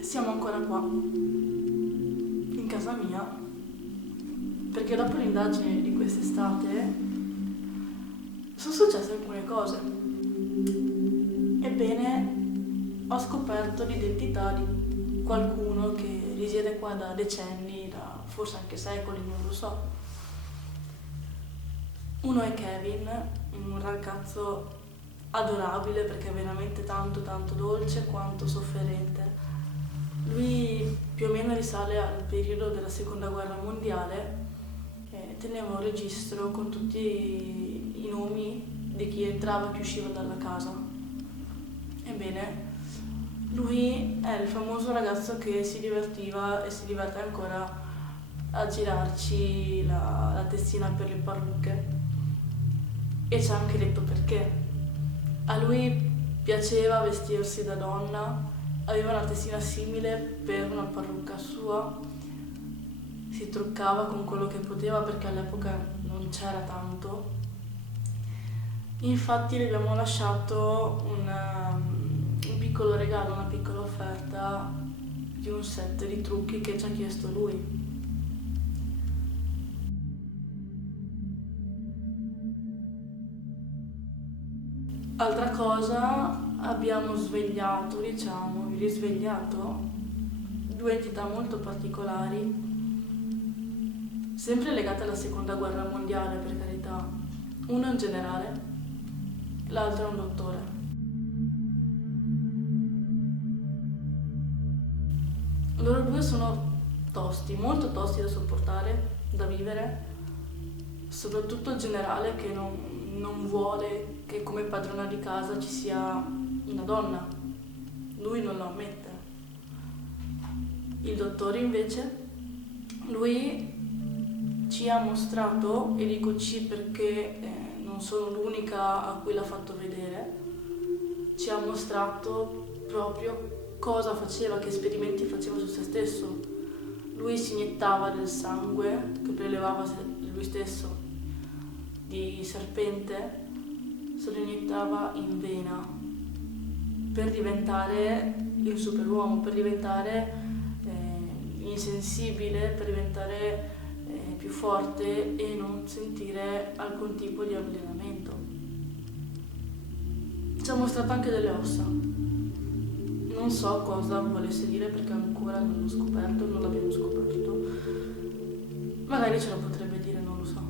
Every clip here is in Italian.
Siamo ancora qua, in casa mia, perché dopo l'indagine di quest'estate sono successe alcune cose. Ebbene, ho scoperto l'identità di qualcuno che risiede qua da decenni, da forse anche secoli, non lo so. Uno è Kevin, un ragazzo adorabile perché è veramente tanto tanto dolce quanto sofferente. Lui più o meno risale al periodo della seconda guerra mondiale e teneva un registro con tutti i nomi di chi entrava e chi usciva dalla casa. Ebbene, lui è il famoso ragazzo che si divertiva e si diverte ancora a girarci la testina per le parrucche. E ci ha anche detto perché. A lui piaceva vestirsi da donna, aveva una testina simile per una parrucca sua, si truccava con quello che poteva perché all'epoca non c'era tanto. Infatti le abbiamo lasciato un piccolo regalo, una piccola offerta di un set di trucchi che ci ha chiesto lui. Altra cosa, abbiamo svegliato, diciamo, risvegliato due entità molto particolari, sempre legate alla seconda guerra mondiale, per carità. Uno è un generale, l'altro è un dottore. Loro due sono tosti, molto tosti da sopportare, da vivere, soprattutto il generale che non vuole che come padrona di casa ci sia una donna. Lui non lo ammette. Il dottore invece, lui ci ha mostrato, e dico ci perché non sono l'unica a cui l'ha fatto vedere, ci ha mostrato proprio cosa faceva, che esperimenti faceva su se stesso. Lui si iniettava del sangue che prelevava lui stesso di serpente, se lo iniettava in vena per diventare il superuomo, per diventare insensibile, per diventare più forte e non sentire alcun tipo di avvelenamento. Ci ha mostrato anche delle ossa. Non so cosa volesse dire perché ancora non l'ho scoperto, non l'abbiamo scoperto. Magari ce lo potrebbe dire, non lo so.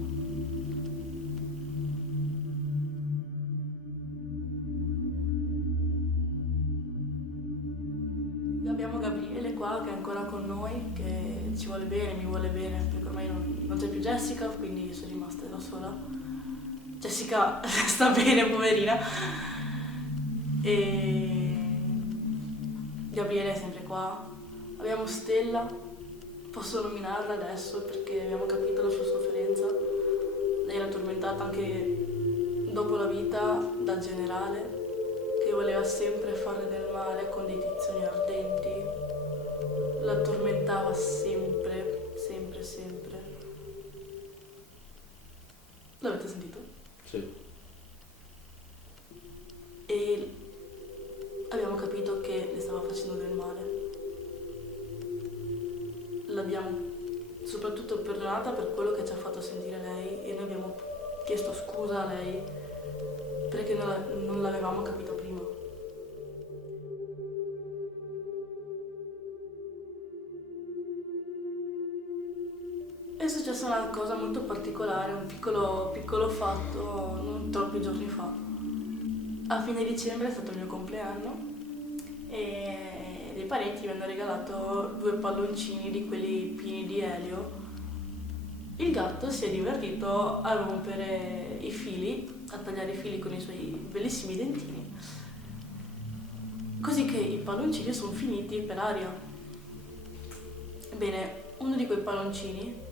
Abbiamo Gabriele qua che è ancora con noi, che ci vuole bene, mi vuole bene, perché ormai non c'è più Jessica, quindi sono rimasta da sola. Jessica sta bene, poverina. E Gabriele è sempre qua. Abbiamo Stella, posso nominarla adesso perché abbiamo capito la sua sofferenza. Lei era tormentata anche dopo la vita dal generale, che voleva sempre fare del male con dei tizzoni ardenti. La tormentava sempre, sempre, sempre. L'avete sentito? Sì. E abbiamo capito che le stava facendo del male. L'abbiamo soprattutto perdonata per quello che ci ha fatto sentire lei e noi abbiamo chiesto scusa a lei perché non l'avevamo capito prima. È successa una cosa molto particolare, un piccolo fatto non troppi giorni fa. A fine dicembre è stato il mio compleanno e dei parenti mi hanno regalato 2 palloncini di quelli pieni di elio. Il gatto si è divertito a rompere i fili, a tagliare i fili con i suoi bellissimi dentini, così che i palloncini sono finiti per aria. Ebbene, uno di quei palloncini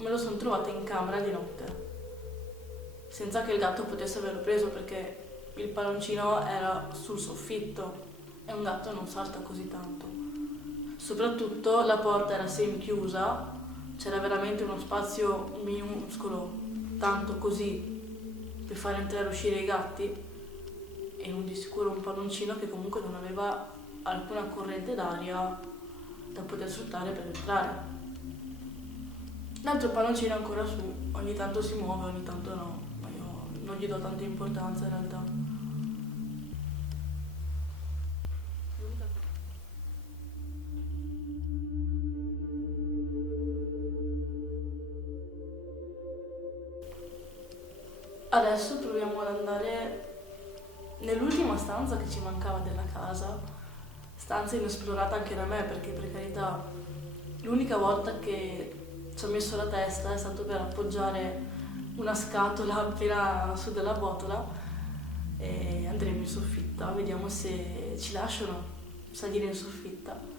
me lo sono trovato in camera di notte, senza che il gatto potesse averlo preso perché il palloncino era sul soffitto e un gatto non salta così tanto. Soprattutto la porta era semichiusa, c'era veramente uno spazio minuscolo, tanto così, per far entrare e uscire i gatti, e non di sicuro un palloncino che comunque non aveva alcuna corrente d'aria da poter sfruttare per entrare. L'altro palloncino è ancora su, ogni tanto si muove, ogni tanto no, ma io non gli do tanta importanza in realtà. Adesso proviamo ad andare nell'ultima stanza che ci mancava della casa, stanza inesplorata anche da me perché per carità l'unica volta che ci ho messo la testa è stato per appoggiare una scatola appena su della botola e andremo in soffitta, vediamo se ci lasciano salire in soffitta.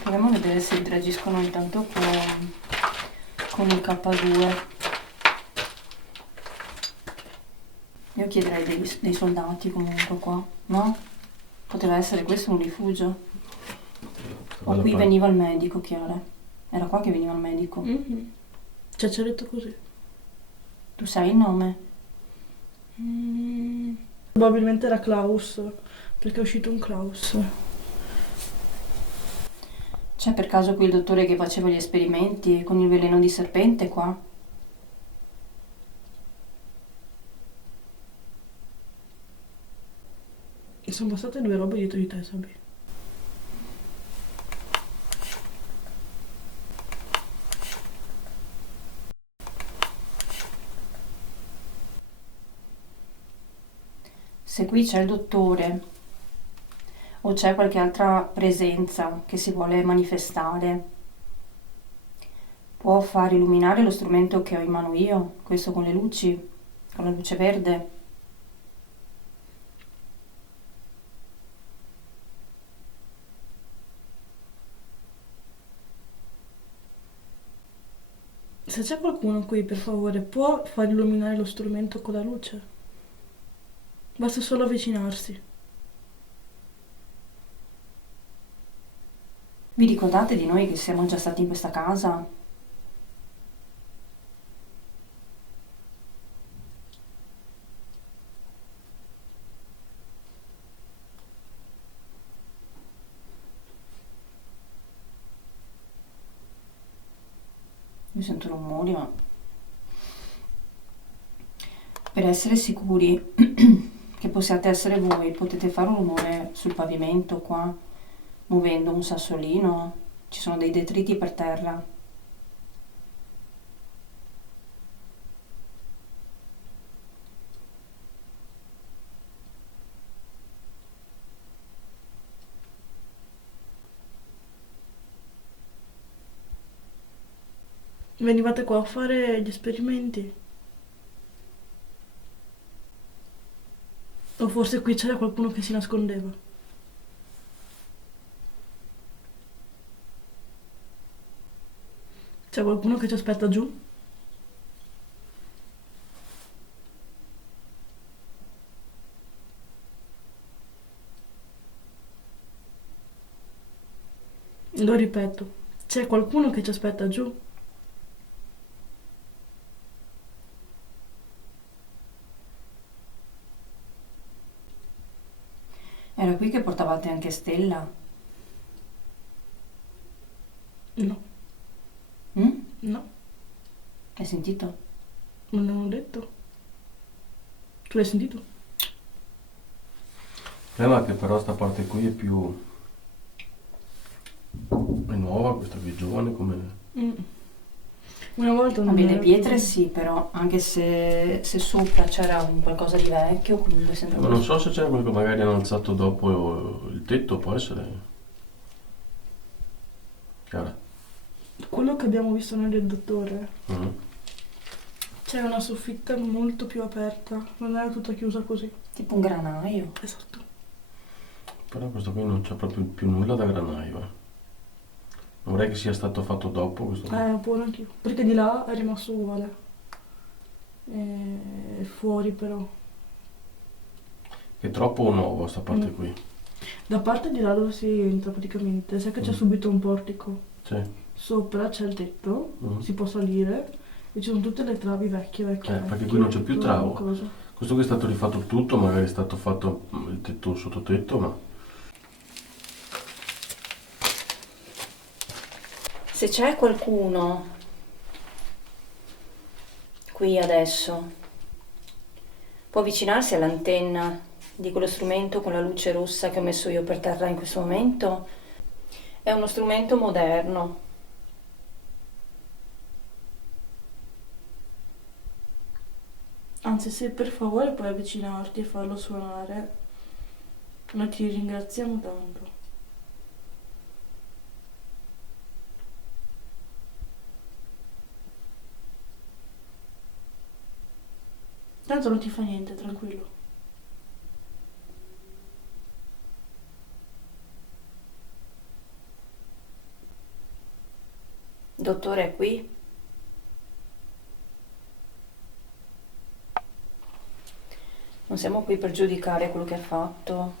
Proviamo a vedere se interagiscono intanto con il K2. Io chiederei dei soldati comunque qua, no? Poteva essere questo un rifugio. O qui veniva il medico, Chiara. Era qua che veniva il medico. Cioè ci ha detto così. Tu sai il nome? Probabilmente era Klaus, perché è uscito un Klaus. C'è per caso qui il dottore che faceva gli esperimenti con il veleno di serpente qua? Sono passate due robe dietro di te, Sabi. Se qui c'è il dottore o c'è qualche altra presenza che si vuole manifestare, può far illuminare lo strumento che ho in mano io, questo con le luci, con la luce verde. Se c'è qualcuno qui, per favore, può far illuminare lo strumento con la luce? Basta solo avvicinarsi. Vi ricordate di noi che siamo già stati in questa casa? Io sento rumori, ma per essere sicuri che possiate essere voi, potete fare un rumore sul pavimento qua, muovendo un sassolino. Ci sono dei detriti per terra. Venivate qua a fare gli esperimenti? O forse qui c'era qualcuno che si nascondeva? C'è qualcuno che ci aspetta giù? ripeto, c'è qualcuno che ci aspetta giù. Era qui che portavate anche Stella? No, Mm? no, Hai sentito? non l'ho detto. Tu l'hai sentito? Il problema è che però sta parte qui è più... è nuova, questa qui è giovane come... Mm. Una volta non Vabbè, le era pietre così. sì, però anche se sopra c'era un qualcosa di vecchio, comunque sembra... Ma non so se c'era quello che magari hanno alzato dopo il tetto, può essere... Chiara? Quello che abbiamo visto noi del dottore, Mm. c'era una soffitta molto più aperta, non era tutta chiusa così. Tipo un granaio. Esatto. Però questo qui non c'è proprio più nulla da granaio. Non vorrei che sia stato fatto dopo questo qui. Buono anch'io. Perché di là è rimasto uguale. E fuori però. È troppo nuovo sta parte Mm. qui. Da parte di là dove si entra praticamente, sai che c'è Mm. subito un portico. Sì. Sopra c'è il tetto, Mm. si può salire e ci sono tutte le travi vecchie, perché vecchie, qui non c'è più tutto travo. coso. Questo qui è stato rifatto tutto, magari è stato fatto il tetto, il sottotetto, ma... Se c'è qualcuno qui adesso, può avvicinarsi all'antenna di quello strumento con la luce rossa che ho messo io per terra in questo momento. È uno strumento moderno. Anzi, se per favore puoi avvicinarti e farlo suonare, noi ti ringraziamo tanto. Tanto non ti fa niente, tranquillo. Il dottore è qui? Non siamo qui per giudicare quello che ha fatto,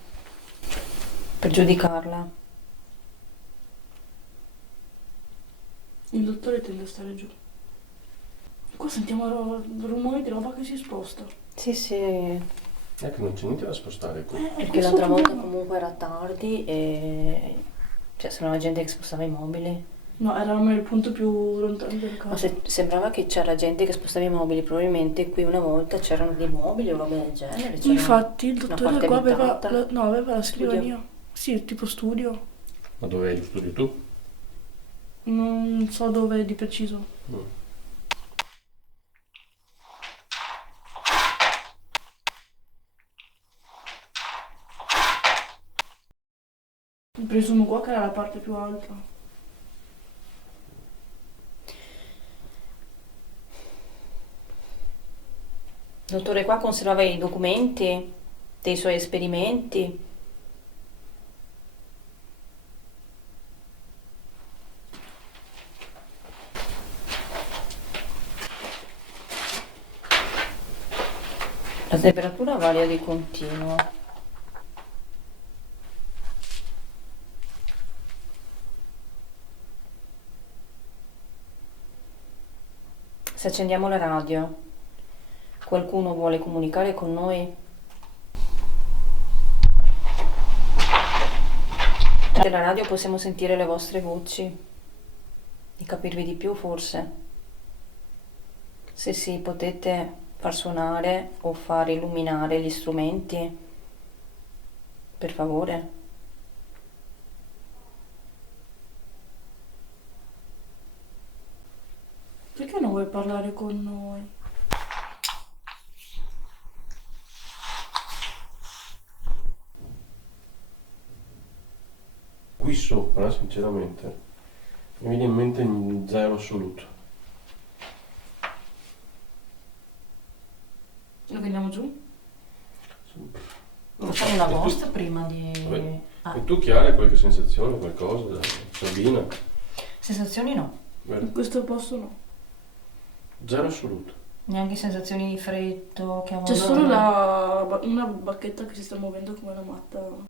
per giudicarla. Il dottore tende a stare giù. Qua sentiamo rumori di roba che si sposta. Sì, sì, È che non c'è niente da spostare qui. perché questo l'altra è il volta problema. comunque era tardi e... cioè, se no la gente che spostava i mobili. No, eravamo nel punto più lontano del Ma casa. sembrava che c'era gente che spostava i mobili, probabilmente qui una volta c'erano dei mobili o roba del genere. c'era Infatti il una dottore parte qua aveva abitata. no, aveva la Studio. scrivania. Sì, tipo studio. Ma dove è lo studio tu? Non so dove di preciso. Mm. Presumo qua che era la parte più alta. Il dottore qua conservava i documenti dei suoi esperimenti. La temperatura varia di continuo. Se accendiamo la radio, qualcuno vuole comunicare con noi? Nella radio possiamo sentire le vostre voci e capirvi di più forse. Se sì, potete far suonare o far illuminare gli strumenti, per favore. Perché non vuoi parlare con noi? Qui sopra, sinceramente, mi viene in mente in zero assoluto. Lo veniamo giù? Non so, Facciamo una e tu- vostra prima di... Vabbè. Ah, E tu Chiara hai qualche sensazione, qualcosa? Sabina? sensazioni no, Vero? In questo posto no. Zero assoluto. neanche sensazioni di freddo che a C'è volte... solo una bacchetta che si sta muovendo come una matta.